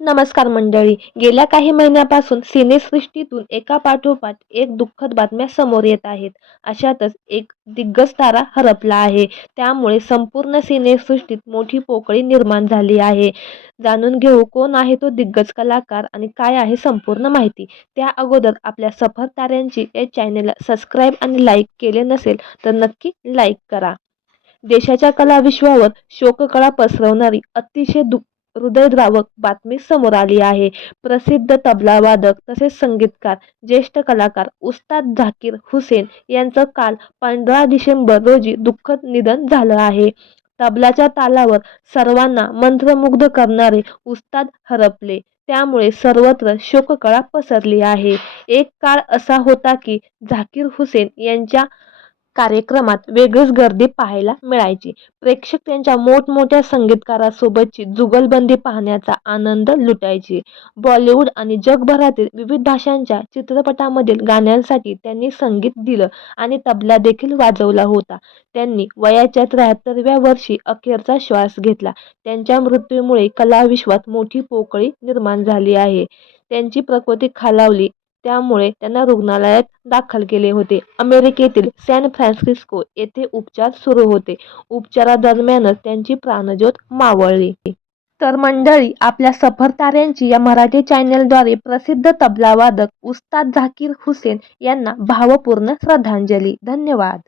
नमस्कार मंडळी. गेल्या काही महिन्यापासून सिनेसृष्टीतून एका पाठोपाठ एक दुःखद बातम्या समोर येत आहेत. अशातच एक दिग्गज तारा हरपला आहे. त्यामुळे संपूर्ण सिनेसृष्टीत मोठी पोकळी निर्माण झाली आहे. जाणून घेऊ कोण आहे तो दिग्गज कलाकार आणि काय आहे संपूर्ण माहिती. त्या अगोदर आपल्या सफर ताऱ्यांची या चॅनेलला सबस्क्राईब आणि लाईक केले नसेल तर नक्की लाईक करा. देशाच्या कलाविश्वावर शोककळा पसरवणारी अतिशय हृदयद्रावक बातमी समोर आली आहे. प्रसिद्ध तबलावादक तसेच संगीतकार, ज्येष्ठ कलाकार उस्ताद झाकीर हुसेन यांचं काल 15 डिसेंबर रोजी दुःखद निधन झालं आहे. तबलाच्या तालावर सर्वांना मंत्रमुग्ध करणारे उस्ताद हरपले. त्यामुळे सर्वत्र शोककळा पसरली आहे. एक काळ असा होता की झाकीर हुसेन यांच्या कार्यक्रमात वेगळीच गर्दी पाहायला मिळायची. प्रेक्षक त्यांच्या मोठमोठ्या संगीतकारांसोबतची जुगलबंदी पाहण्याचा आनंद लुटायचे. बॉलिवूड आणि जगभरातील विविध भाषांच्या चित्रपटांमधील गाण्यांसाठी त्यांनी संगीत दिलं आणि तबला देखील वाजवला होता. त्यांनी वयाच्या 73व्या वर्षी अखेरचा श्वास घेतला. त्यांच्या मृत्यूमुळे कलाविश्वात मोठी पोकळी निर्माण झाली आहे. त्यांची प्रकृती खालावली त्यामुळे त्यांना रुग्णालयात दाखल केले होते. अमेरिकेतील सॅन फ्रान्सिस्को येथे उपचार सुरू होते. उपचारादरम्यानच त्यांची प्राणज्योत मावळली. तर मंडळी, आपल्या सफर ताऱ्यांची या मराठी चॅनेलद्वारे प्रसिद्ध तबलावादक उस्ताद झाकीर हुसेन यांना भावपूर्ण श्रद्धांजली. धन्यवाद.